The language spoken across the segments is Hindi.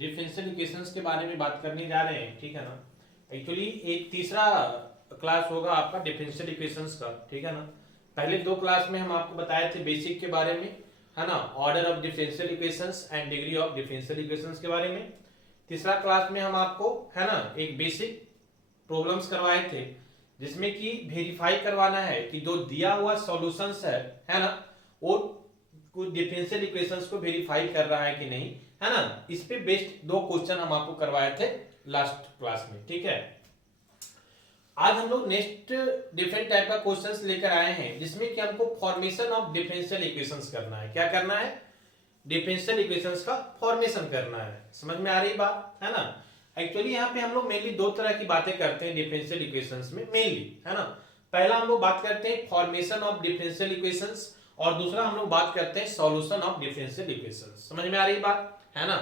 डिफरेंशियल इक्वेशंस के बारे में बात करने जा रहे हैं, ठीक है ना। एक्चुअली एक तीसरा क्लास होगा आपका डिफरेंशियल इक्वेशंस का, ठीक है ना। पहले दो क्लास में हम आपको बताए थे बेसिक के बारे में, है ना, order of differential equations and degree of differential equations के बारे में। तीसरा क्लास में हम आपको, है ना, एक बेसिक प्रॉब्लम्स करवाए थे जिसमें कि वेरीफाई करवाना है कि जो दिया हुआ सॉल्यूशंस है ना, वो कुछ डिफरेंशियल इक्वेशंस को वेरीफाई कर रहा है कि नहीं, है ना। इस पे बेस्ड दो क्वेश्चन हम आपको करवाए थे लास्ट क्लास में, ठीक है। आज हम लोग नेक्स्ट डिफरेंट टाइप का क्वेश्चंस लेकर आए हैं जिसमें कि हमको फॉर्मेशन ऑफ डिफरेंशियल इक्वेशंस करना है। क्या करना है? डिफरेंशियल इक्वेशंस का फॉर्मेशन करना है। समझ में आ रही बात, है ना। एक्चुअली यहाँ पे हम लोग मेनली दो तरह की बातें करते हैं डिफरेंशियल इक्वेशंस में मेनली, है ना। पहला हम लोग बात करते हैं फॉर्मेशन ऑफ डिफरेंशियल इक्वेशंस और दूसरा हम लोग बात करते हैं सॉल्यूशन ऑफ डिफरेंशियल इक्वेशंस। समझ में आ रही बात, है ना।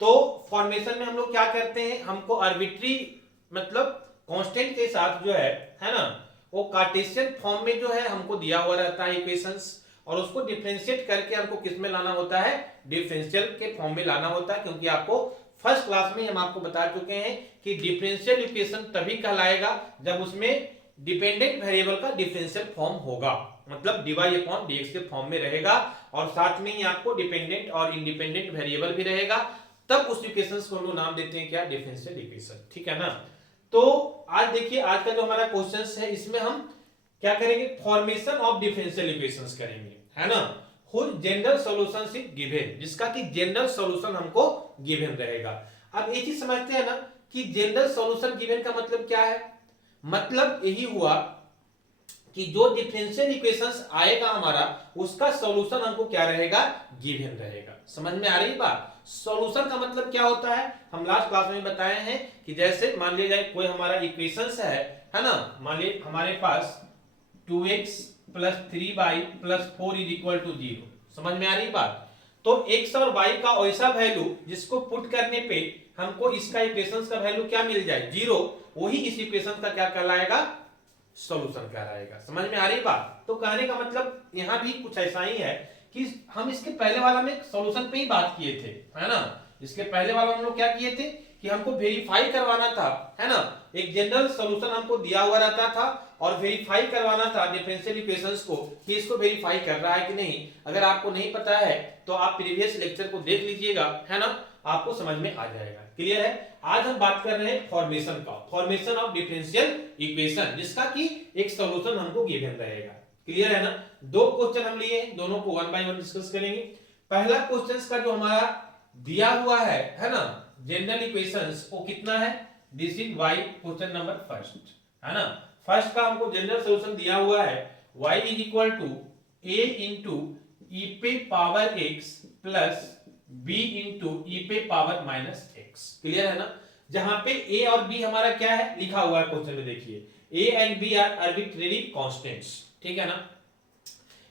तो फॉर्मेशन में हम लोग क्या करते हैं, हमको आर्बिट्री मतलब कांस्टेंट के साथ जो है ना, वो कार्टेशियन फॉर्म में जो है हमको दिया हुआ रहता है इक्वेशंस, और उसको डिफरेंशिएट करके हमको किस में लाना होता है, डिफरेंशियल के फॉर्म में लाना होता है। क्योंकि आपको फर्स्ट क्लास में हम आपको बता चुके हैं कि डिफरेंशियल इक्वेशन तभी कहलाएगा जब उसमें डिपेंडेंट वेरिएबल का डिफरेंशियल फॉर्म होगा, मतलब dy अपॉन dx के फॉर्म में रहेगा, और साथ में ही आपको डिपेंडेंट और इंडिपेंडेंट वेरिएबल भी रहेगा, तब उस इक्वेशंस को हम लोग नाम देते हैं क्या, डिफरेंशियल इक्वेशन, ठीक है ना। तो आज देखिए, आज का जो हमारा क्वेश्चन है इसमें हम क्या करेंगे, फॉर्मेशन ऑफ डिफरेंशियल इक्वेशंस करेंगे, है ना। Whose general solution is given, जिसका कि जनरल सॉल्यूशन हमको गिवन रहेगा। अब एक चीज समझते हैं ना कि जनरल सॉल्यूशन गिवन का मतलब क्या है। मतलब यही हुआ कि जो डिफरेंशियल इक्वेशंस आएगा हमारा, उसका सॉल्यूशन हमको क्या रहेगा, गिवन रहेगा। समझ में आ रही बात। सॉल्यूशन का मतलब क्या होता है, हम लास्ट क्लास में बताए हैं कि जैसे मान लिया जाए कोई हमारा इक्वेशंस है ना। मान लीजिए हमारे पास 2x + 3y + 4 = 0। समझ में आ रही बात। तो x और y का ऐसा वैल्यू जिसको पुट करने पे हमको इसका इक्वेशंस का वैल्यू क्या मिल जाए, 0, वही इस इक्वेशन का क्या कहलाएगा, सॉल्यूशन कहलाएगा। समझ में आ रही बात। तो कहने का मतलब यहाँ भी कुछ ऐसा ही है कि हम इसके पहले वाला में सॉल्यूशन पे ही बात किए थे, है ना। इसके पहले वाला हम लोग क्या किए थे कि हमको वेरीफाई करवाना था, है ना। एक जनरल सॉल्यूशन हमको दिया हुआ रहता था और वेरीफाई करवाना था डिफरेंशियल इक्वेशंस को कि इसको वेरीफाई कर रहा है कि नहीं। अगर आपको नहीं पता है तो आप प्रीवियस लेक्चर को देख लीजिएगा, है ना, आपको समझ में आ जाएगा। क्लियर है। आज हम बात कर रहे हैं फॉर्मेशन का, फॉर्मेशन ऑफ डिफरेंशियल इक्वेशन, जिसका कि एक सॉल्यूशन हमको गिवन रहेगा। क्लियर है ना। दो क्वेश्चन हम लिए, दोनों को वन बाय वन डिस्कस करेंगे। पहला क्वेश्चन का जो हमारा दिया हुआ है ना, जनरल इक्वेशंस, वो कितना है, this is y, question number first, है ना। फर्स्ट का हमको जनरल सॉल्यूशन दिया हुआ है y = a into e पे power x plus b into e पे पावर -x। क्लियर है ना। जहां पे a और b हमारा क्या है, लिखा हुआ है क्वेश्चन में, देखिए a and b are arbitrary constants, ठीक है ना।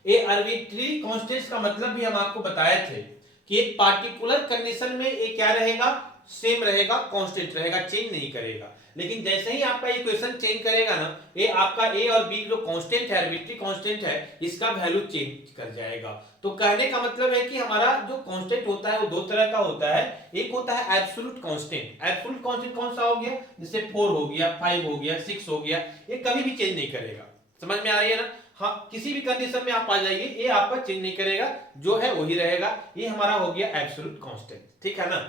ए आर्बिट्रेरी कांस्टेंट्स का मतलब भी हम आपको बताए थे कि एक पार्टिकुलर कंडीशन में ये क्या रहेगा, सेम रहेगा, कांस्टेंट रहेगा, चेंज नहीं करेगा। लेकिन जैसे ही आपका इक्वेशन चेंज करेगा ना, ये आपका ए और बी जो कांस्टेंट है, आर्बिट्रेरी कांस्टेंट है, इसका वैल्यू चेंज कर जाएगा। तो कहने का मतलब है कि हमारा जो कांस्टेंट होता है वो दो तरह का होता है। एक होता है एब्सोल्यूट कांस्टेंट। एब्सोल्यूट कांस्टेंट कौन सा हो गया, जैसे 4 हो गया, 5 हो गया, 6 हो गया, ये कभी भी चेंज नहीं करेगा। समझ में आ रही है ना। हाँ, किसी भी कंडीशन में आप आ जाइए, ये आपका चेंज नहीं करेगा, जो है वही रहेगा। ये हमारा हो गया एब्सोल्यूट कांस्टेंट, ठीक है ना।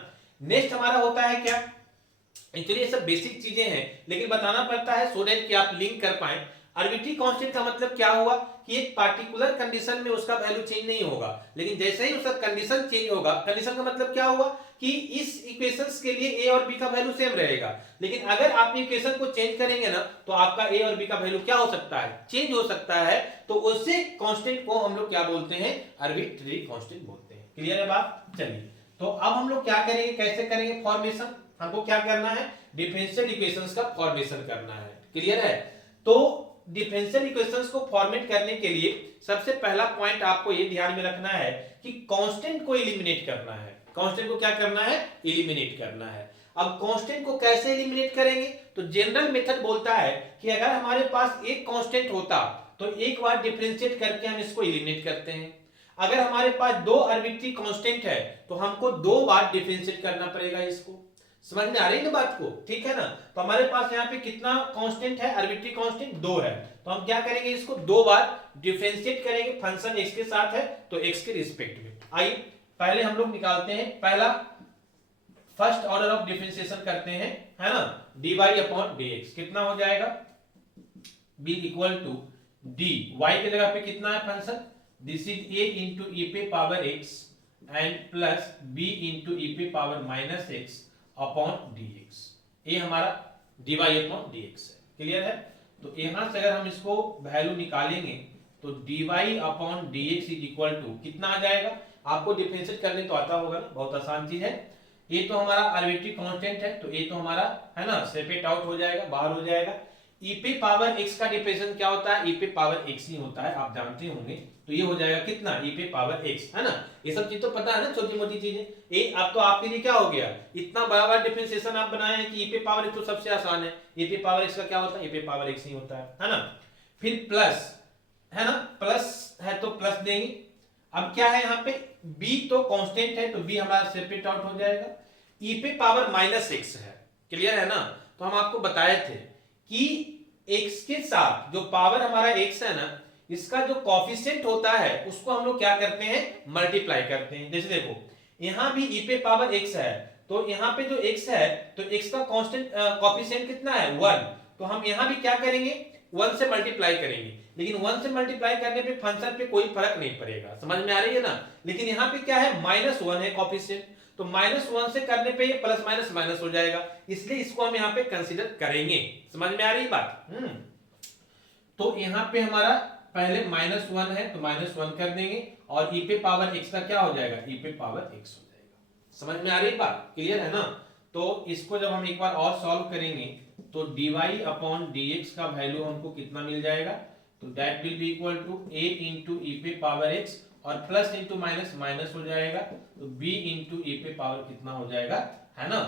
नेक्स्ट हमारा होता है क्या, एक्चुअली ये सब बेसिक चीजें हैं लेकिन बताना पड़ता है सो दैट कि आप लिंक कर पाए। आर्बिट्रेरी कांस्टेंट का मतलब क्या हुआ कि एक पार्टिकुलर कंडीशन में उसका वैल्यू चेंज नहीं होगा, लेकिन जैसे ही उसका कंडीशन चेंज होगा, कंडीशन का मतलब क्या हुआ कि इस इक्वेशंस के लिए a और b का वैल्यू सेम रहेगा, लेकिन अगर आप इक्वेशन को चेंज करेंगे ना तो आपका a और b का वैल्यू क्या हो सकता है, चेंज हो सकता है। तो उससे कांस्टेंट को हम लोग क्या बोलते हैं, आर्बिट्रेरी कांस्टेंट बोलते हैं। क्लियर है बात। चलिए, तो अब हम लोग क्या करेंगे, कैसे करेंगे फॉर्मेशन, हमको क्या करना है, डिफरेंशियल इक्वेशंस का फॉर्मेशन करना है। क्लियर है। तो डिफरेंशियल इक्वेशंस को फॉर्मेट करने के लिए सबसे पहला पॉइंट आपको ये ध्यान में रखना है कि कांस्टेंट को एलिमिनेट करना है। कांस्टेंट को क्या करना है, एलिमिनेट करना है। अब कांस्टेंट को कैसे एलिमिनेट करेंगे, तो जनरल मेथड बोलता है कि अगर हमारे पास एक कांस्टेंट होता तो एक बार डिफरेंशिएट करके हम इसको एलिमिनेट करते हैं। अगर हमारे पास दो आर्बिट्री कांस्टेंट है तो हमको दो बार डिफरेंशिएट करना पड़ेगा इसको। समझ में आ रही है ना बात को, ठीक है ना। तो हमारे पास यहाँ पे कितना कांस्टेंट है, आर्बिट्री कांस्टेंट 2 है, तो हम क्या करेंगे, इसको दो बार डिफरेंशिएट करेंगे। फंक्शन x के साथ है तो x के रिस्पेक्ट में। आइए पहले हम लोग निकालते हैं, पहला फर्स्ट ऑर्डर ऑफ डिफरेंशिएशन करते हैं, है ना। dy अपॉन dx कितना हो जाएगा, b इक्वल टू dy की जगह पे कितना है function, this is a into e पे power x and plus b into e पे power minus x upon dx। ये हमारा dy अपॉन dx है, क्लियर है। तो यहां से अगर हम इसको वैल्यू निकालेंगे तो dy upon dx is equal to कितना आ जाएगा, आपको डिफरेंशिएट करने तो आता होगा ना, बहुत आसान चीज है। ये तो हमारा आर्बिट्री कांस्टेंट है तो ये तो हमारा है ना सेपरेट आउट हो जाएगा, बाहर हो जाएगा। e पे पावर x का डिफरेंशिएशन क्या होता है, e पे पावर x ही होता है, आप जानते होंगे। तो ये हो जाएगा कितना, e पे पावर x, है ना। ये सब चीज तो पता है ना, छोटी मोटी चीजें। ये अब तो आपके लिए क्या हो गया, इतना बड़ा बड़ा डिफरेंशिएशन आप बनाए हैं कि e पे पावर x तो सबसे आसान है। e पे पावर x का क्या होता है, e पे पावर x ही होता है ना। फिर प्लस, है ना, प्लस है तो प्लस देंगे। अब क्या है यहाँ पे, b तो कांस्टेंट है तो b हमारा सेपरेट आउट हो जाएगा। e पे पावर माइनस x है, क्लियर है ना। तो हम आपको बताए थे कि x के साथ जो पावर हमारा x है ना, इसका जो कोफिशिएंट होता है उसको हम लोग क्या करते हैं, मल्टीप्लाई करते हैं। जैसे देखो यहाँ भी e पे पावर x है तो यहाँ पे जो x है तो x का कांस्टेंट कोफिशिएंट कितना है 1, तो हम यहाँ भी क्या करेंगे 1 से मल्टीप्लाई करेंगे। लेकिन 1 से मल्टीप्लाई करने पे फंक्शन पे कोई फर्क नहीं पड़ेगा, समझ में आ रही है ना। लेकिन यहाँ पे क्या है, -1 है कोफिशिएंट, तो -1 से करने पे ये प्लस माइनस माइनस हो जाएगा, इसलिए इसको हम यहाँ पे कंसीडर करेंगे। समझ में आ रही बात। तो यहाँ पे हमारा पहले -1 है तो -1 कर देंगे और e पे पावर x का क्या हो जाएगा, e पे पावर x हो जाएगा। समझ में आ रही बात, क्लियर है ना। तो इसको जब हम एक बार और सॉल्व करेंगे तो dy अपॉन dx का वैल्यू हमको कितना मिल जाएगा, तो that will be equal to a into e पे पावर x और प्लस इंटू माइनस माइनस हो जाएगा, तो b इंटू ई पे पावर कितना हो जाएगा, है ना।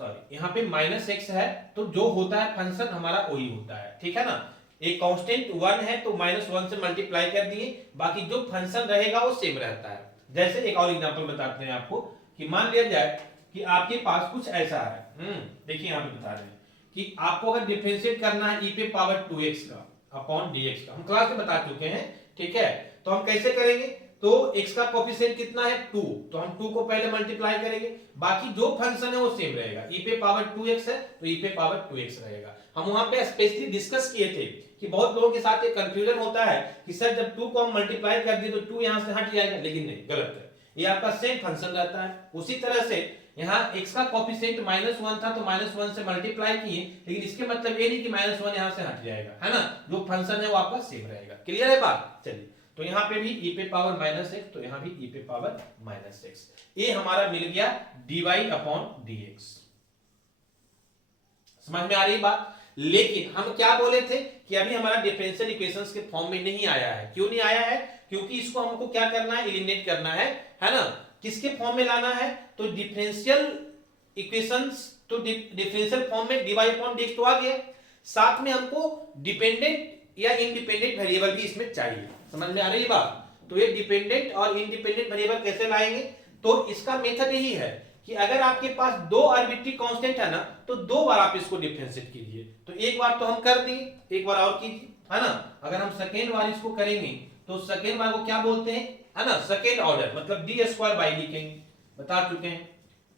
सॉरी यहाँ पे -x है तो जो होता है फंक्शन हमारा वही होता है, ठीक है ना। एक कांस्टेंट 1 है तो -1 से मल्टीप्लाई कर दिए, बाकी जो फंक्शन रहेगा वो सेम रहता है। जैसे एक और एग्जांपल बताते हैं आपको कि मान लिया जाए कि आपके पास कुछ ऐसा है, देखिए यहाँ पे बता रहे हैं कि आपको अगर डिफरेंशिएट करना है e पे पावर 2x का अपॉन dx का, हम क्लास में बता चुके हैं, ठीक है। तो हम कैसे करेंगे, तो x का कोफिशिएंट कितना है 2, तो हम 2 को पहले मल्टीप्लाई करेंगे, बाकी जो फंक्शन है वो सेम रहेगा। e पे पावर 2x है तो e पे पावर 2x रहेगा। हम वहां पे स्पेशली डिस्कस किए थे कि बहुत लोगों के साथ ये कंफ्यूजन होता है कि सर जब 2 को हम मल्टीप्लाई कर दिए तो 2 यहां से हट जाएगा, लेकिन नहीं, गलत है, ये आपका सेम फंक्शन रहता है। उसी तरह से यहाँ x का कोफिशिएंट -1 था तो -1 से मल्टीप्लाई किए, लेकिन इसके मतलब ये नहीं कि -1 यहाँ से हट जाएगा, है ना। जो फंक्शन है वो आपका सेम रहेगा, क्लियर है बात। चलिए तो यहाँ पे भी e पे पावर -x तो यहाँ भी e पे पावर -x, ये हमारा मिल गया dy अपॉन dx। समझ में आ रही बात। लेकिन हम क्या बोले थे कि अभी हमारा डिफरेंशियल इक्वेशंस के फॉर्म में नहीं आया है। क्यों नहीं आया है, क्योंकि इसको हमको क्या करना है, एलिमिनेट करना है ना। किसके फॉर्म में लाना है, तो डिफरेंशियल इक्वेशंस, तो डिफरेंशियल फॉर्म में dy अपॉन dx तो आ गया, साथ में हमको डिपेंडेंट या इंडिपेंडेंट वेरिएबल भी इसमें चाहिए। समझ में आ रही बात। तो ये डिपेंडेंट और इंडिपेंडेंट वेरिएबल कैसे लाएंगे, तो इसका मेथड यही है कि अगर आपके पास दो आर्बिट्री कांस्टेंट है ना तो दो बार आप इसको डिफरेंशिएट कीजिए। तो एक बार तो हम कर दिए, एक बार और कीजिए, है ना। अगर हम सेकेंड बार इसको करेंगे तो सेकेंड बार को क्या बोलते हैं, है ना, सेकेंड ऑर्डर, मतलब डी स्क्वायर बाई लिखेंगे, बता चुके हैं,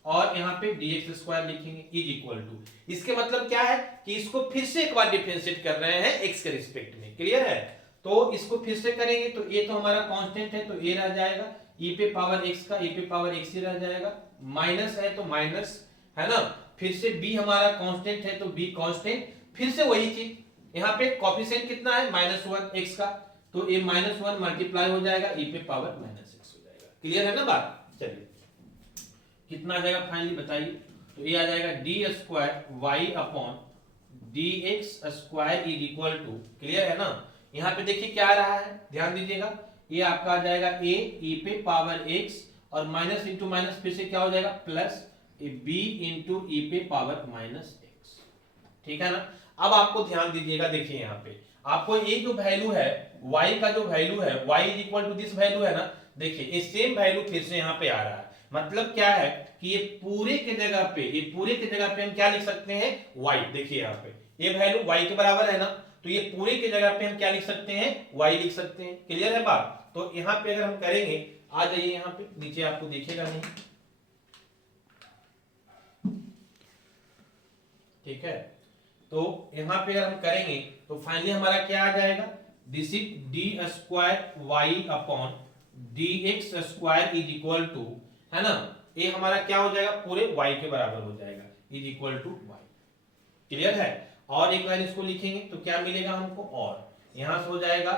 और यहाँ पे dx स्क्वायर लिखेंगे इज इक्वल टू, इसके मतलब क्या है कि इसको फिर से एक बार डिफरेंशिएट कर रहे हैं x के रिस्पेक्ट में, क्लियर है। तो इसको फिर से करेंगे तो ये तो हमारा कांस्टेंट है तो ये रह जाएगा, e पे पावर x का e पे पावर x ही रह जाएगा, माइनस है तो माइनस, है ना। फिर से b हमारा कांस्टेंट है तो b कांस्टेंट, फिर से वही चीज, यहाँ पे कोफिशिएंट कितना है -1 x का, तो ये -1 मल्टीप्लाई हो जाएगा e पे पावर -x हो जाएगा, क्लियर है ना बात। चलिए कितना आ जाएगा फाइनली बताइए, तो ये आ जाएगा D square y upon D x square is equal to, clear है ना। यहाँ पे देखिए क्या आ रहा है, ध्यान दीजिएगा, ये आपका आ जाएगा a e पे पावर x और माइनस इंटू माइनस फिर से क्या हो जाएगा प्लस b इंटू ई पे पावर -x, ठीक है ना। अब आपको ध्यान दीजिएगा, देखिए यहाँ पे आपको ये जो वैल्यू है y का जो वैल्यू है y is equal to this value है ना, देखिए ये सेम वैल्यू फिर से यहाँ पे आ रहा है। मतलब क्या है कि ये पूरे के जगह पे हम क्या लिख सकते हैं y। देखिए यहाँ पे ये वैल्यू y के बराबर है ना, तो ये पूरे के जगह पे हम क्या लिख सकते हैं y लिख सकते हैं। क्लियर है बात? तो यहाँ पे अगर हम करेंगे, आ जाइए यहाँ पे नीचे, आपको दिखेगा नहीं, ठीक है। तो यहाँ पे अगर हम करेंगे तो फाइनली हमारा क्या आ जाएगा, this is d square y upon D x square is equal to, है ना, ये हमारा क्या हो जाएगा पूरे y के बराबर हो जाएगा, is equal to y। Clear है? और एक लाइन इसको लिखेंगे तो क्या मिलेगा हमको, और यहां से हो जाएगा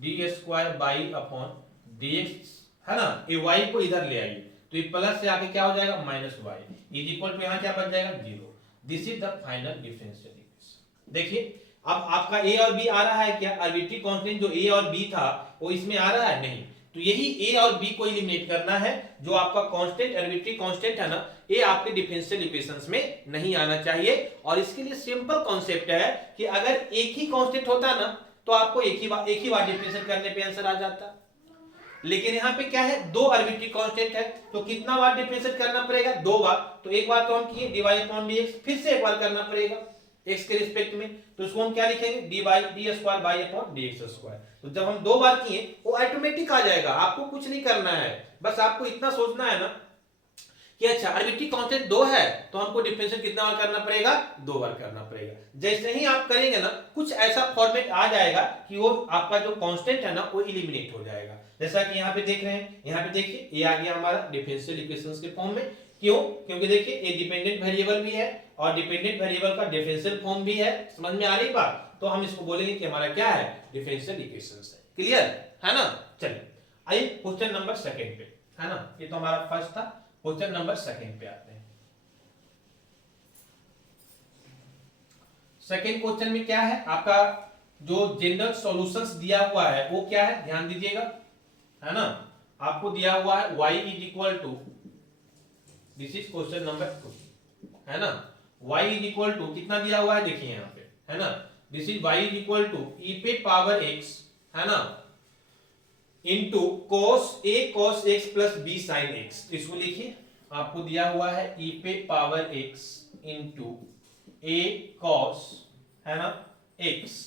D square by upon D x, है ना, ये y को इधर ले आइए तो ये प्लस से आके क्या हो जाएगा minus y is equal to यहाँ क्या बच जाएगा 0। This is the final differential equation. देखिए अब आपका a और b आ रहा है क्या, आर्बिट्री कांस्टेंट जो a और b था वो इसमें आ रहा है नहीं, तो यही a और b को एलिमिनेट करना है। जो आपका कांस्टेंट आर्बिट्री कांस्टेंट है ना, ये आपके डिफरेंशियल इक्वेशंस में नहीं आना चाहिए। और इसके लिए सिंपल कॉन्सेप्ट है कि अगर एक ही कांस्टेंट होता ना तो आपको एक ही बार डिफरेंशियल करने पे आंसर आ जाता, लेकिन यहाँ पे क्या है दो आर्बिट्री कांस्टेंट है, तो कितना बार डिफरेंशिएट करना पड़ेगा, दो बार। तो एक बार तो हम किए dy अपॉन dx, फिर से एक बार करना पड़ेगा x के रिस्पेक्ट में, तो उसको हम क्या लिखेंगे dy square by upon dx square. तो जब हम दो बार किए वो ऑटोमेटिक आ जाएगा, आपको कुछ नहीं करना है, बस आपको इतना सोचना है ना कि अच्छा आर्बिट्री कांस्टेंट दो है तो हमको डिफरेंशिएट कितना बार करना पड़ेगा, दो बार करना पड़ेगा। जैसे ही आप करेंगे ना कुछ ऐसा फॉर्मेट आ जाएगा कि वो आपका जो कांस्टेंट है ना वो एलिमिनेट हो जाएगा। जैसा कि यहाँ पे देख रहे हैं, यहाँ पे देखिए ये आ गया हमारा डिफरेंशियल इक्वेशंस के फॉर्म में। क्यों? क्योंकि देखिए ये डिपेंडेंट वेरिएबल भी है और डिपेंडेंट वेरिएबल का डिफरेंशियल फॉर्म भी है। समझ में आ रही बात? तो हम इसको बोलेंगे कि हमारा क्या है, डिफरेंशियल इक्वेशंस है। क्लियर है ना? चलिए आइए क्वेश्चन नंबर सेकंड पे, है ना, ये तो हमारा फर्स्ट था। क्वेश्चन नंबर सेकंड पे आते हैं। सेकंड क्वेश्चन में क्या है आपका, जो जनरल सॉल्यूशंस दिया हुआ है वो क्या है, ध्यान दीजिएगा, है ना। आपको दिया हुआ है y is equal to, this is question number 2, है ना। y इज इक्वल टू कितना दिया हुआ है, देखिए यहाँ पे, है ना, this is y is equal to e पे पावर x, है ना, into cos a cos x plus b sin x। इसको लिखिए, आपको दिया हुआ है e पे power x into a cos, है ना, x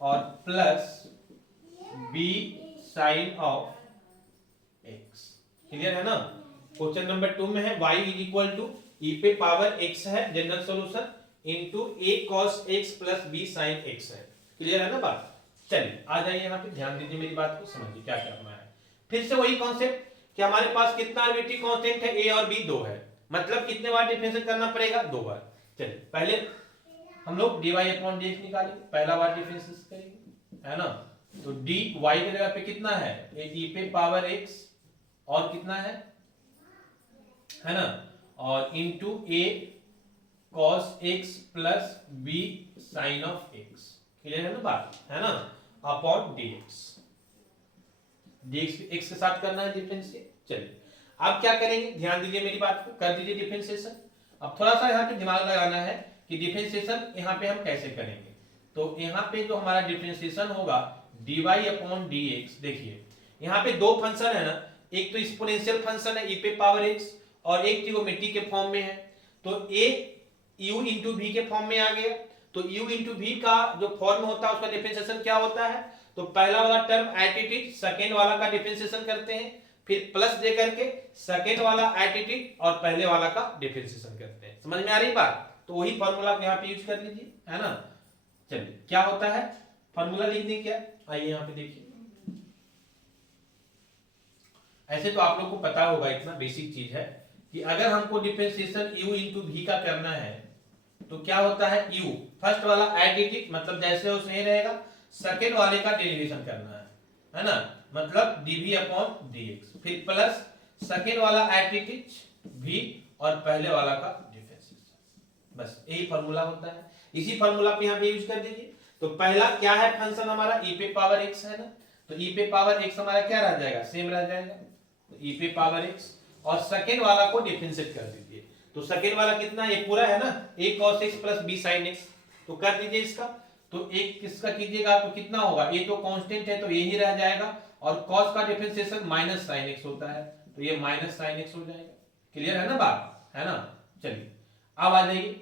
और plus b sin of x। Clear है ना? क्वेश्चन नंबर 2 में है y is equal to e पे पावर x है general solution into a cos x plus b sin x है। क्लियर है ना बात? चलिए आ जाइए यहाँ पे, ध्यान दीजिए मेरी बात को, समझिए क्या करना है। फिर से वही कॉन्सेप्ट कि हमारे पास कितना आर्बिट्री कांस्टेंट है, a और b दो है, मतलब कितने बार डिफरेंशिएट करना पड़ेगा, दो बार। चलिए पहले हम लोग dy अपॉन dx निकालेंगे, पहला बार डिफरेंशिएट करेंगे, है ना। तो dy की जगह पे कितना है, e पे पावर x और कितना है ना, और into a cos x plus b sin of x। Clear है ना बात, है ना, अपॉन dx। dx x के साथ करना है डिफरेंशिएट। चलिए अब क्या करेंगे, ध्यान दीजिए मेरी बात को, कर दीजिए डिफरेंशिएशन। अब थोड़ा सा यहाँ पे दिमाग लगाना है कि डिफरेंशिएशन यहाँ पे हम कैसे करेंगे। तो यहाँ पे जो हमारा डिफरेंशिएशन होगा dy अपॉन dx, देखिए यहाँ पे दो फंक्शन है ना, एक तो एक्सपोनेंशियल फंक्शन है e पे पावर x और एक ट्रिगोनोमेट्री के फॉर्म में है। तो a u इंटू v के फॉर्म में आ गया, तो u इंटू v का जो फॉर्म होता है उसका डिफरेंशिएशन क्या होता है, तो पहला वाला टर्म एटीटी सेकेंड वाला का डिफरेंशिएशन करते हैं, फिर प्लस दे करके सेकेंड वाला एटीटी और पहले वाला का डिफरेंशिएशन करते हैं। समझ में आ रही बात? तो वही फॉर्मूला यहाँ पे यूज कर लीजिए, है ना। चलिए क्या होता है, फॉर्मूला लिख दें क्या, आइए यहाँ पे देखिए। ऐसे तो आप लोग को पता होगा, इतना बेसिक चीज है कि अगर हमको डिफरेंशिएशन u इंटू v का करना है तो क्या होता है, u फर्स्ट वाला एडिटिव मतलब जैसे वो सही रहेगा, सेकेंड वाले का डेरिवेशन करना है ना, मतलब dv अपॉन dx, फिर प्लस सेकेंड वाला एडिटिव v और पहले वाला का डिफरेंशिएशन। बस यही फॉर्मूला होता है, इसी फॉर्मूला पे यहाँ पे यूज कर दीजिए। तो पहला क्या है फंक्शन हमारा e पे पावर x है ना, तो e पे पावर x हमारा क्या रह जाएगा, सेम रह जाएगा, तो e पे पावर x और सेकेंड वाला को डिफरेंशिएट कर दीजिए। तो सेकेंड वाला कितना, ये पूरा है ना, a cos x plus b sin x, तो कर दीजिए इसका। तो एक किसका कीजिएगा तो कितना होगा, ये तो कांस्टेंट है तो ये ही रह जाएगा, और cos का डिफरेंशिएशन माइनस साइन x होता है तो ये माइनस साइन x हो जाएगा। क्लियर है ना बात, है ना। चलिए अब आ जाइए,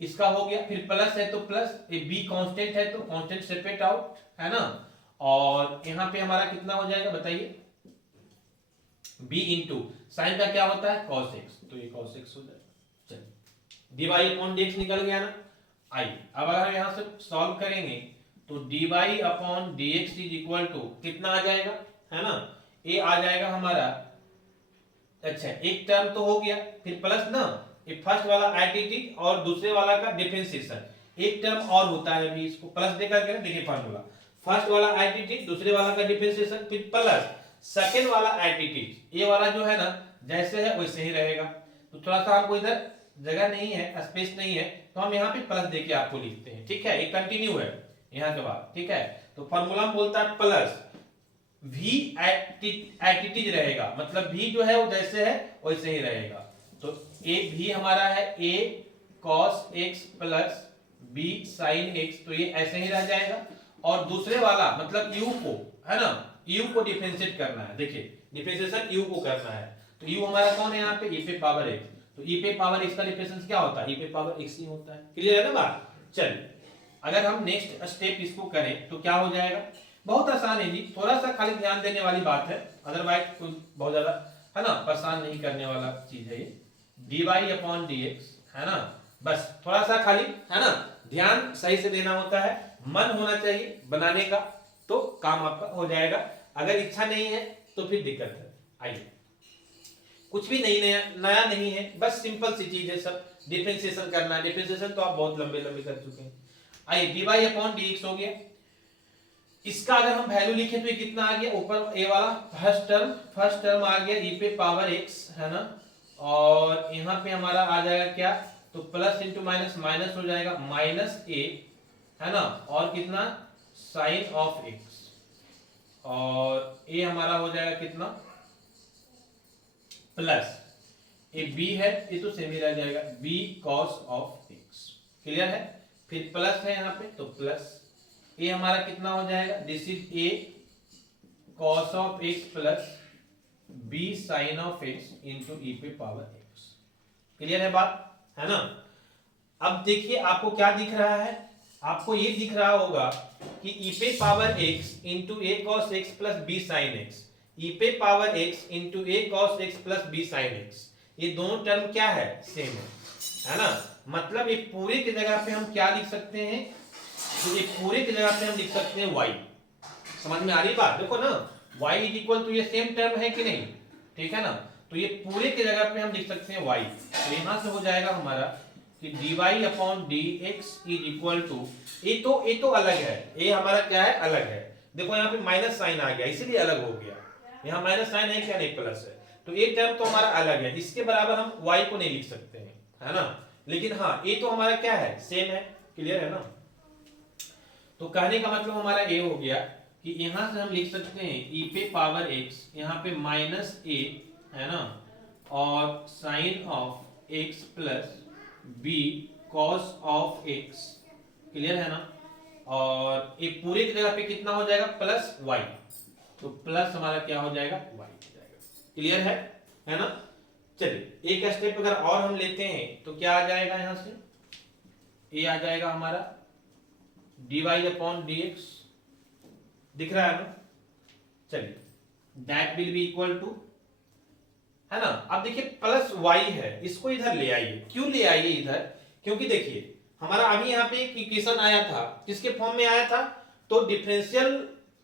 इसका हो गया, फिर प्लस है तो प्लस, ये b कांस्टेंट है तो कांस्टेंट सेपरेट आउट, है ना। और यहाँ पे हमारा कितना हो जाएगा बताइए, b इंटू साइन का क्या होता है cos x, तो ये cos x हो जाएगा। चलिए dy अपॉन dx निकल गया ना। आइए अब अगर यहाँ से सॉल्व करेंगे तो dy upon dx is equal to कितना आ जाएगा, है ना, ये आ जाएगा हमारा, अच्छा एक टर्म तो हो गया, फिर प्लस ना, ये फर्स्ट वाला एडिटिव और दूसरे वाला का डिफरेंशिएशन, एक टर्म और होता है अभी, इसको प्लस देकर के देखिए फार्मूला, फर्स्ट वाला एडिटिव दूसरे वाला का डिफरेंशिएशन, फिर प्लस सेकंड वाला एडिटिव, ये वाला जो है ना जैसे है वैसे ही रहेगा। तो थोड़ा सा आपको इधर जगह नहीं है, स्पेस नहीं है, तो हम यहाँ पे प्लस देके आपको लिखते हैं, ठीक है, ये कंटिन्यू है यहाँ के बाद, ठीक है। तो फॉर्मूला में बोलता है प्लस v एडिटिव रहेगा, मतलब v जो है वो जैसे है वैसे ही रहेगा, तो a v हमारा है a cos x plus b sin x, तो ये ऐसे ही रह जाएगा। और दूसरे वाला मतलब u को, है ना, u को डिफरेंशिएट करना है, देखिए डिफरेंशिएशन u को करना है, तो u हमारा कौन है यहाँ पे, e पे पावर x, तो e पे पावर x का डिफरेंशिएशन क्या होता है, e पे पावर x ही होता है। क्लियर है ना बात। चलिए अगर हम नेक्स्ट स्टेप इसको करें तो क्या हो जाएगा, बहुत आसान है जी, थोड़ा सा खाली ध्यान देने वाली बात है, अदरवाइज कोई बहुत ज्यादा, है ना, परेशान नहीं करने वाला चीज है ये, dy अपॉन dx, है ना, बस थोड़ा सा खाली, है ना, ध्यान सही से देना होता है, मन होना चाहिए बनाने का, तो काम आपका हो जाएगा, अगर इच्छा नहीं है तो फिर दिक्कत है। आइए कुछ भी नहीं नया नहीं है, बस सिंपल सी चीज है, सब डिफरेंशिएशन करना है, डिफरेंशिएशन तो आप बहुत लंबे लंबे कर चुके हैं। आइए dy अपॉन dx हो गया, इसका अगर हम वैल्यू लिखें तो ये कितना आ गया, ऊपर ए वाला फर्स्ट टर्म आ गया e पे पावर x, है ना, और यहाँ पे हमारा आ जाएगा क्या, तो प्लस इंटू माइनस माइनस हो जाएगा, माइनस a, है ना, और कितना साइन ऑफ x, और a हमारा हो जाएगा कितना प्लस, ये b है ये तो सेम ही रह जाएगा, b cos of x। Clear है, फिर प्लस है यहाँ पे तो प्लस, ये हमारा कितना हो जाएगा, this is a cos of x plus b sin of x into e पे पावर x। क्लियर है बात, है ना। अब देखिए आपको क्या दिख रहा है, आपको ये दिख रहा होगा कि e पे power x into a cos x plus b sin x, e पे power x into a cos x plus b sin x, ये दोनों टर्म क्या है, सेम है ना, मतलब ये पूरे की जगह पे हम क्या लिख सकते हैं, तो ये पूरे की जगह पे हम लिख सकते हैं y। समझ में आ रही बात, देखो ना y इज इक्वल टू ये सेम टर्म है कि नहीं, ठीक है ना, तो ये पूरे की जगह पे हम लिख सकते हैं y, तो यहां से हो जाएगा हमारा कि dy upon dx is equal to, ये तो अलग है, ये हमारा क्या है अलग है, देखो यहाँ पे माइनस साइन आ गया इसीलिए अलग हो गया, यहाँ माइनस साइन है क्या, नहीं प्लस है, तो ये टर्म तो हमारा अलग है, इसके बराबर हम y को नहीं लिख सकते हैं, है ना, लेकिन हाँ ये तो हमारा क्या है सेम है। क्लियर है ना, तो कहने का मतलब हमारा ये हो गया कि यहां से हम लिख सकते हैं e पे पावर x, यहाँ पे माइनस a, है ना, और sine of x plus b cos of x। Clear है ना, और ये पूरे की जगह पे कितना हो जाएगा प्लस y, तो प्लस हमारा क्या हो जाएगा y हो जाएगा। क्लियर है ना। चलिए एक स्टेप अगर और हम लेते हैं तो क्या आ जाएगा, यहां से ये आ जाएगा हमारा dy अपॉन dx, दिख रहा है ना, चलिए that will be equal to, है ना, अब देखिए प्लस y है, इसको इधर ले आइए, क्यों ले आइए इधर, क्योंकि देखिए हमारा अभी यहाँ पे एक इक्वेशन आया था, किसके फॉर्म में आया था, तो डिफरेंशियल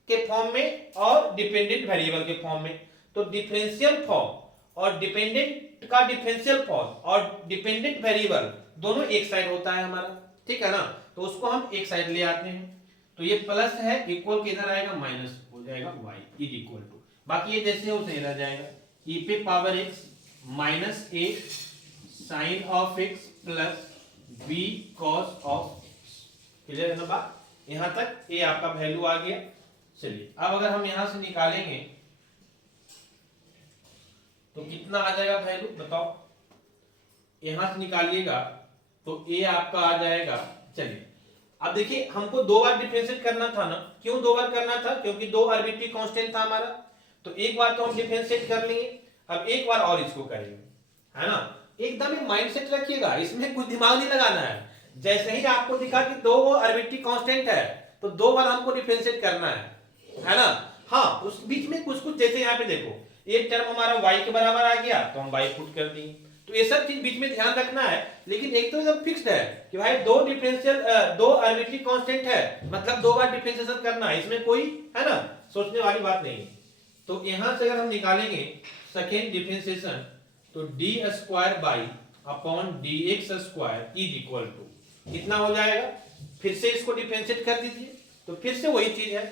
के फॉर्म में और डिपेंडेंट वेरिएबल के फॉर्म में, तो डिफरेंशियल फॉर्म और डिपेंडेंट का डिफरेंशियल फॉर्म और डिपेंडेंट वेरिएबल दोनों एक साइड होता है हमारा, ठीक है ना, तो उसको हम एक साइड ले आते हैं, तो ये प्लस है इक्वल के इधर आएगा माइनस हो जाएगा y इज इक्वल टू, बाकी ये जैसे हो सही रह जाएगा, e पे power x minus a sine of x plus b cos of x। Clear है ना बात, यहां तक ये आपका वैल्यू आ गया। चलिए अब अगर हम यहां से निकालेंगे तो कितना आ जाएगा वैल्यू बताओ, यहां से निकालिएगा तो a आपका आ जाएगा, चलिए अब देखिए हमको 2 बार डिफरेंशिएट करना था ना, क्यों 2 बार करना था? क्योंकि 2 आर्बिट्री कांस्टेंट था हमारा, तो एक बार तो हम डिफरेंशिएट कर लेंगे, अब एक बार और इसको करेंगे, है ना। एकदम ही माइंडसेट रखिएगा, इसमें कुछ दिमाग नहीं लगाना है। जैसे ही आपको दिखा कि 2 आर्बिट्री कांस्टेंट है तो 2 बार हमको डिफरेंशिएट करना है ना। हाँ, उस बीच में कुछ कुछ, जैसे यहाँ पे देखो एक टर्म हमारा y के बराबर आ गया तो हम y पुट कर दिए, तो ये सब चीज बीच में ध्यान रखना है। लेकिन एक तो एकदम फिक्स्ड है कि भाई 2 आर्बिट्री कांस्टेंट है, मतलब 2 बार डिफरेंशिएशन करना है, इसमें कोई, है ना, सोचने वाली बात नहीं है। तो यहां से अगर हम निकालेंगे सेकेंड डिफरेंशिएशन, तो d square by upon D x square is equal to कितना हो जाएगा? फिर से इसको डिफरेंशिएट कर दीजिए, तो फिर से वही चीज है,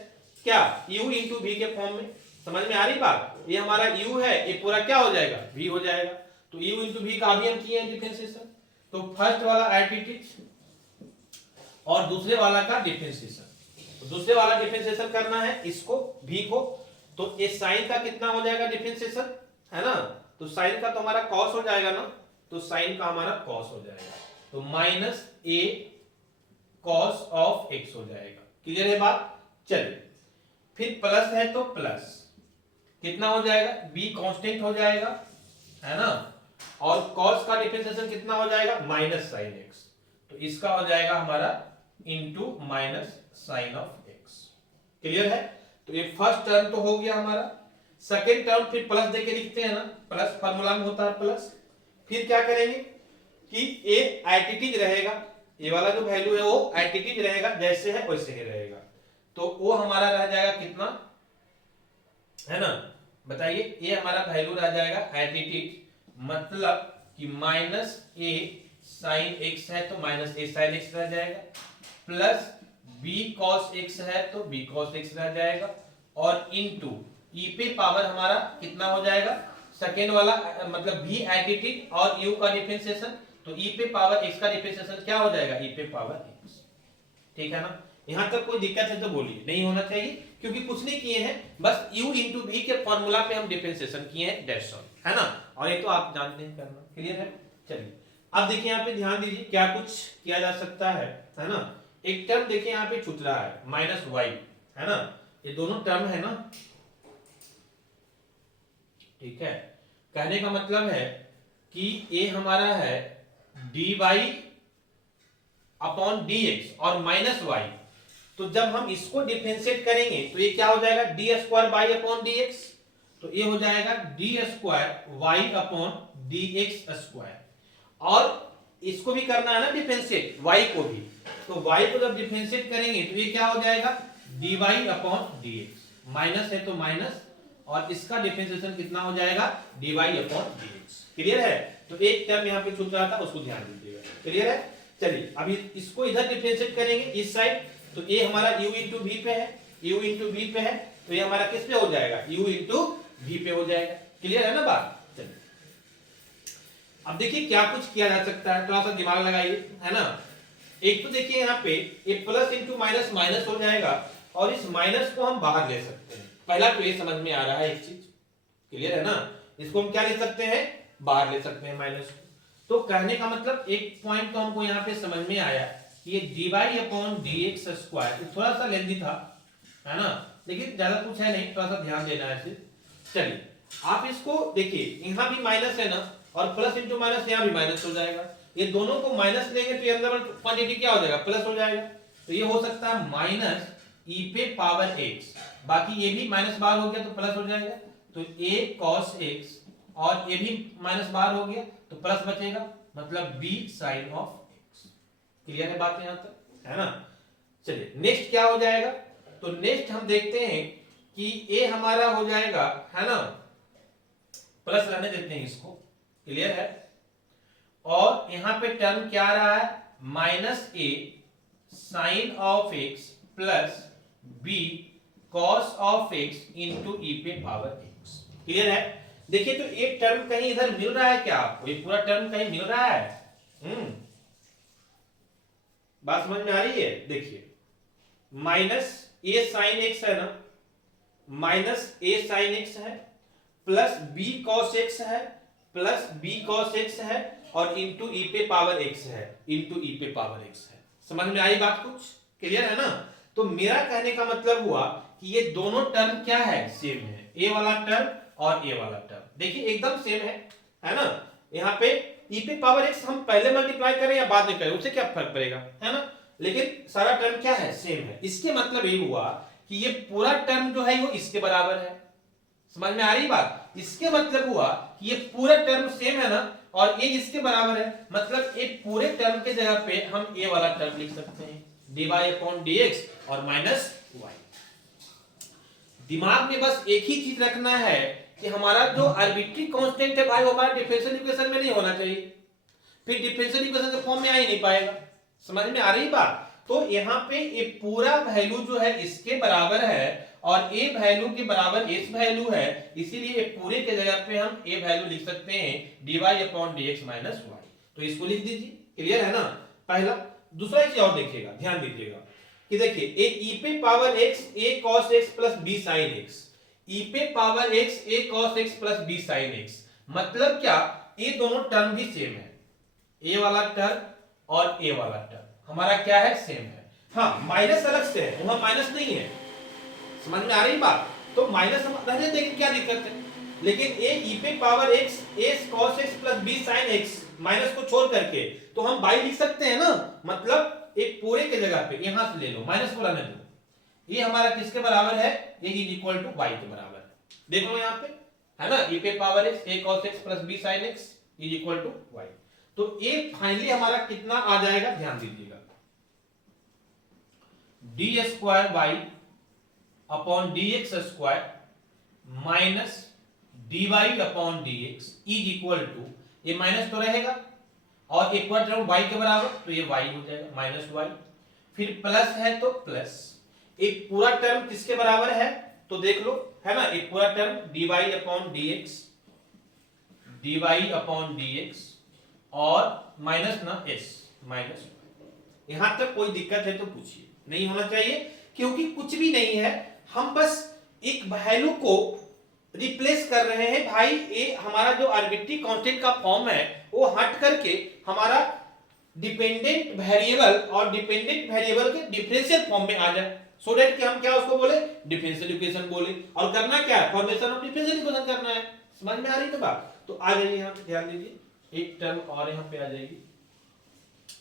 क्या, u इंटू वी के फॉर्म में। समझ में आ रही बात? ये हमारा u है, ये पूरा क्या हो जाएगा? v हो जाएगा। तो u इंटू वी का अभी हम किए हैं डिफरेंशिएशन, तो फर्स्ट वाला आइडेंटिटी और दूसरे वाला का डिफरेंशिएशन, तो दूसरे वाला डिफरेंशिएशन करना है इसको v को, तो ये साइन का कितना हो जाएगा डिफरेंशिएशन, है ना, तो साइन का तो हमारा cos हो जाएगा ना, तो साइन का हमारा cos हो जाएगा, तो minus a cos of x हो जाएगा। क्लियर है बात? चलिए, फिर प्लस है तो प्लस कितना हो जाएगा? b कांस्टेंट हो जाएगा, है ना, और cos का डिफरेंशिएशन कितना हो जाएगा? माइनस साइन x, तो इसका हो जाएगा हमारा into minus sine of x। Clear है? तो ये फर्स्ट टर्म तो हो गया हमारा। सेकेंड टर्म फिर प्लस देके लिखते हैं ना, प्लस फार्मूला में होता है प्लस। फिर क्या करेंगे कि ए एडिटिव रहेगा, ये वाला जो वैल्यू है वो एडिटिव रहेगा, जैसे है वैसे ही रहेगा, तो वो हमारा रह जाएगा कितना, है ना, बताइए। ये हमारा वैल्यू रह जाएगा एडिटिव, मतलब कि माइनस ए साइन एक्स है तो माइनस ए साइन एक्स रह जाएगा, प्लस बी कॉस एक्स है तो बी कॉस एक्स रह जाएगा, और इनटू ई पे पावर हमारा कितना हो जाएगा, सेकेंड वाला, मतलब v एडिटिव और u का डिफरेंशिएशन, तो e पे पावर x का डिफरेंशिएशन क्या हो जाएगा? e पे पावर x। ठीक है ना? यहां तक कोई दिक्कत है तो बोलिए, नहीं होना चाहिए, क्योंकि कुछ नहीं किए हैं, बस u इंटू वी के फॉर्मूला पे हम डिफरेंशिएशन किए हैं, दैट्स ऑल, है ना, और ये तो आप जानते हैं करना। क्लियर है? चलिए, अब देखिए यहाँ पे ध्यान दीजिए क्या कुछ किया जा सकता है ना। एक टर्म देखिए यहाँ पे छूट रहा है माइनस वाई, है ना, ये दोनों टर्म है ना, ठीक है। कहने का मतलब है कि ये हमारा है dy अपॉन dx और माइनस y, तो जब हम इसको डिफरेंशिएट करेंगे तो ये क्या हो जाएगा? D square by upon dx, तो ये हो जाएगा D square y upon dx square, और इसको भी करना है ना डिफरेंशिएट y को भी, तो y को जब डिफरेंशिएट करेंगे तो ये क्या हो जाएगा? dy अपॉन dx, माइनस है तो माइनस, और इसका डिफरेंशिएशन कितना हो जाएगा? dy upon dx। क्लियर है? तो एक टर्म यहाँ पे छूट रहा था, उसको ध्यान दीजिएगा। क्लियर है? चलिए, अभी इसको इधर डिफरेंशिएट करेंगे इस साइड, तो ये हमारा u इंटू वी पे है, u इंटू वी पे है, तो ये हमारा किस पे हो जाएगा? u इंटू वी पे हो जाएगा। क्लियर है ना बात? चलिए, अब देखिए क्या कुछ किया जा सकता है, थोड़ा सा दिमाग लगाइए, है ना। एक तो देखिए यहाँ पे ये प्लस इंटू माइनस माइनस हो जाएगा, और इस माइनस को हम बाहर ले सकते हैं। पहला तो ये समझ में आ रहा है एक चीज, क्लियर है ना। इसको हम क्या ले सकते हैं? बाहर ले सकते हैं माइनस को। तो कहने का मतलब एक पॉइंट तो हमको यहाँ पे समझ में आया कि ये dy अपॉन dx स्क्वायर थोड़ा सा लेंथी था, है ना, लेकिन ज्यादा कुछ है नहीं, थोड़ा सा ध्यान देना है सिर्फ। चलिए, आप इसको देखिए, यहाँ भी माइनस है ना, और प्लस इंटू माइनस यहाँ भी माइनस हो जाएगा, ये दोनों को माइनस लेंगे तो ये अंदर क्वांटिटी क्या हो जाएगा? प्लस हो जाएगा, तो ये हो सकता है माइनस ई पे पावर x, बाकी ये भी माइनस बाहर हो गया तो प्लस हो जाएगा, तो a cos x, और ये भी माइनस बाहर हो गया तो प्लस बचेगा, मतलब b sin of x। Clear है बात यहां तक, है ना। चलिए, नेक्स्ट क्या हो जाएगा? तो नेक्स्ट हम देखते हैं कि a हमारा हो जाएगा, है ना, प्लस रहने देते हैं इसको। क्लियर है? और यहां पे टर्म क्या आ रहा है? Minus a sin of x plus b cos of x into e पे पावर x। क्लियर है? देखिए, तो एक टर्म कहीं इधर मिल रहा है क्या आपको? ये पूरा टर्म कहीं मिल रहा है? बात समझ में आ रही है? देखिए, माइनस a साइन x है ना, माइनस a साइन x है, प्लस b cos x है, प्लस b cos x है, और इंटू e पे पावर x है, इंटू e पे पावर x है। समझ में आई बात कुछ? क्लियर है ना? तो मेरा कहने का मतलब हुआ कि ये दोनों टर्म क्या है, सेम है, ए वाला टर्म और ए वाला टर्म देखिए एकदम सेम है ना? यहाँ पे e पे पावर x हम पहले मल्टीप्लाई करें या बाद में करें उससे क्या फर्क पड़ेगा, है ना? लेकिन सारा टर्म क्या है, सेम है। इसके मतलब ये हुआ कि ये पूरा टर्म जो है वो इसके बराबर है। समझ में आ रही बात? इसके मतलब हुआ कि ये पूरा टर्म सेम है ना, और ये इसके बराबर है, मतलब एक पूरे टर्म के जगह पे हम ये वाला टर्म लिख सकते हैं dy अपॉन dx और माइनस y। दिमाग में बस एक ही चीज रखना है कि हमारा जो आर्बिट्री कांस्टेंट है भाई वो हमारा डिफरेंशियल इक्वेशन में नहीं होना चाहिए, फिर डिफरेंशियल इक्वेशन के फॉर्म में आ ही नहीं पाएगा। समझ में आ रही बात? तो यहाँ पे ये पूरा वैल्यू जो है इसके बराबर है और a वैल्यू के बराबर s वैल्यू है, इसीलिए पूरे के जगह पे हम a वैल्यू लिख सकते हैं dy upon dx minus y। तो इसको लिख दीजिए, क्लियर है ना? पहला। दूसरा चीज और देखिएगा, ध्यान दीजिएगा कि देखिए e पे power x a cos x plus b sin x, e पे power x a cos x plus b sin x, मतलब क्या, ये दोनों टर्म भी सेम है, a वाला टर्म और a वाला टर्म हमारा क्या है, सेम है। हाँ माइनस अलग से है, वहां माइनस नहीं है। समझ में आ रही बात? तो माइनस हम रहने देंगे, क्या दिक्कत है, लेकिन a e पे power x a cos x plus b sin x minus को छोड़ करके तो हम बाई लिख सकते हैं ना, मतलब एक पूरे के जगह पे यहां से ले लो, माइनस को रहने दो, ये हमारा किसके बराबर है, ये इज इक्वल टू y के बराबर है। देख लो यहाँ पे है ना, e पे power x a cos x plus b sin x is equal to y। तो ये फाइनली हमारा कितना आ जाएगा, ध्यान दीजिएगा, d square y upon D x square minus D Y upon D x is equal to, ये माइनस तो रहेगा और एक बार टर्म y के बराबर, तो ये y हो जाएगा माइनस y, फिर प्लस है तो प्लस, एक पूरा टर्म किसके बराबर है, तो देख लो है ना, एक पूरा term dy upon dx, dy upon dx और माइनस ना s माइनस। यहां तक कोई दिक्कत है तो पूछिए, नहीं होना चाहिए, क्योंकि कुछ भी नहीं है, हम बस एक वैल्यू को रिप्लेस कर रहे हैं भाई, ये हमारा जो आर्बिट्री कांस्टेंट का फॉर्म है वो हट करके हमारा डिपेंडेंट वेरिएबल और डिपेंडेंट वेरिएबल के डिफरेंशियल फॉर्म में आ जाए, सो दैट कि हम क्या उसको बोले, डिफरेंशियल इक्वेशन बोले। और करना क्या है, फॉर्मेशन ऑफ डिफरेंशियल इक्वेशन करना है। समझ में आ रही है बात? तो आ जाइए यहाँ पे, ध्यान दीजिए, एक टर्म और यहाँ पे आ जाएगी,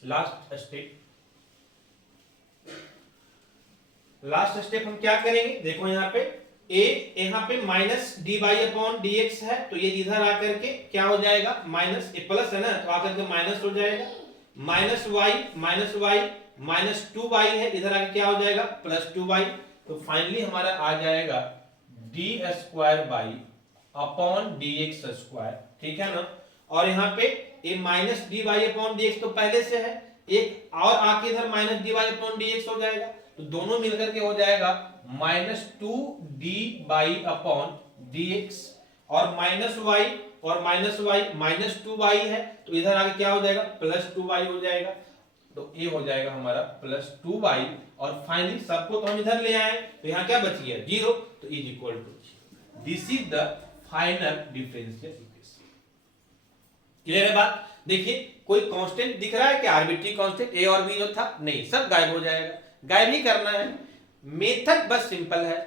लास्ट स्टेप। लास्ट स्टेप हम क्या करेंगे, देखो यहाँ पे a यहाँ पे minus D Y upon D x है, तो ये इधर आकर के क्या हो जाएगा, माइनस, ए प्लस है ना, तो आकर के माइनस हो जाएगा, minus Y minus two Y है, इधर आकर क्या हो जाएगा, प्लस टू वाई। तो फाइनली हमारा आ जाएगा D square by upon D x square, ठीक है ना? और यहाँ पे A minus D Y upon D X तो पहले से है, एक और आके इधर minus D Y upon D X हो जाएगा, तो दोनों मिलकर के हो जाएगा minus two D by upon D x, और minus Y minus two Y है, तो इधर आगे क्या हो जाएगा, प्लस टू वाई हो जाएगा, तो ये हो जाएगा हमारा प्लस टू वाई, और फाइनली सबको तो हम इधर ले आए, तो यहाँ क्या बच गया, जीरो, तो is equal to, this is the final differential equation. Clear है बात? देखिए कोई कांस्टेंट दिख रहा है क्या, आर्बिट्री कांस्टेंट a और b जो था, नहीं, सब गायब हो जाएगा, गायब ही करना है। मेथड बस सिंपल है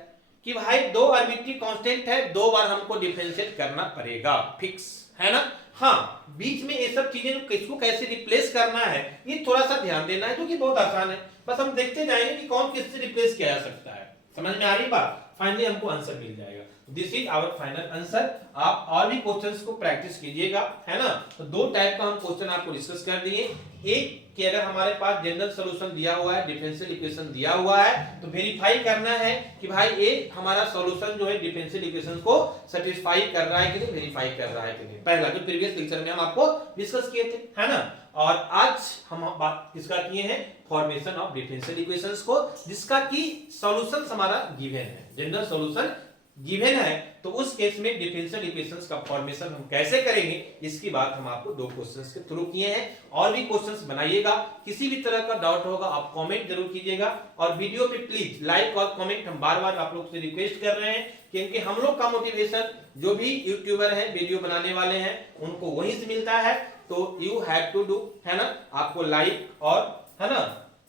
कि भाई दो आर्बिट्री कांस्टेंट है, दो बार हमको डिफरेंशिएट करना पड़ेगा, फिक्स है ना? हाँ, बीच में ये सब चीजें किसको कैसे रिप्लेस करना है ये थोड़ा सा ध्यान देना है, क्योंकि बहुत आसान है, बस हम देखते जाएंगे कि कौन किससे रिप्लेस किया जा सकता है। समझ में आ रही बात? फाइनली हमको आंसर मिल जाएगा, this is our final answer. आप और भी क्वेश्चंस को प्रैक्टिस कीजिएगा, है ना? तो दो टाइप का हम क्वेश्चन आपको डिस्कस कर दिए, एक कि अगर हमारे पास जनरल सॉल्यूशन दिया हुआ है, डिफरेंशियल इक्वेशन दिया हुआ है, तो वेरीफाई करना है कि भाई ये हमारा सॉल्यूशन जो है डिफरेंशियल इक्वेशन को सेटिस्फाई कर रहा है कि नहीं, वेरीफाई कर रहा है कि नहीं। पहला जो प्रीवियस लेक्चर में हम आपको डिस्कस किए थे, है ना? और आज हम बात किसका किए हैं, फॉर्मेशन ऑफ डिफरेंशियल इक्वेशंस को, जिसका की सॉल्यूशन हमारा गिवन है, जनरल सॉल्यूशन गिवन है, तो उस केस में डिफरेंशियल इक्वेशंस का फॉर्मेशन हम कैसे करेंगे, इसकी बात हम आपको दो क्वेश्चंस के थ्रू किए हैं। और भी क्वेश्चंस बनाइएगा, किसी भी तरह का डाउट होगा आप कमेंट जरूर कीजिएगा, और वीडियो पे प्लीज लाइक और कमेंट हम बार-बार आप लोग से रिक्वेस्ट कर रहे हैं, क्योंकि हम लोग का मोटिवेशन जो भी यूट्यूबर हैं, वीडियो बनाने वाले हैं, उनको वहीं से मिलता है, तो यू हैव टू डू, है ना? आपको लाइक और, है ना,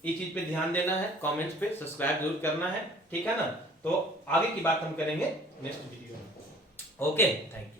इस चीज पे ध्यान देना है, कमेंट्स पे सब्सक्राइब जरूर करना है, ठीक है ना। तो आगे की बात हम करेंगे नेक्स्ट वीडियो में। Okay, thank you.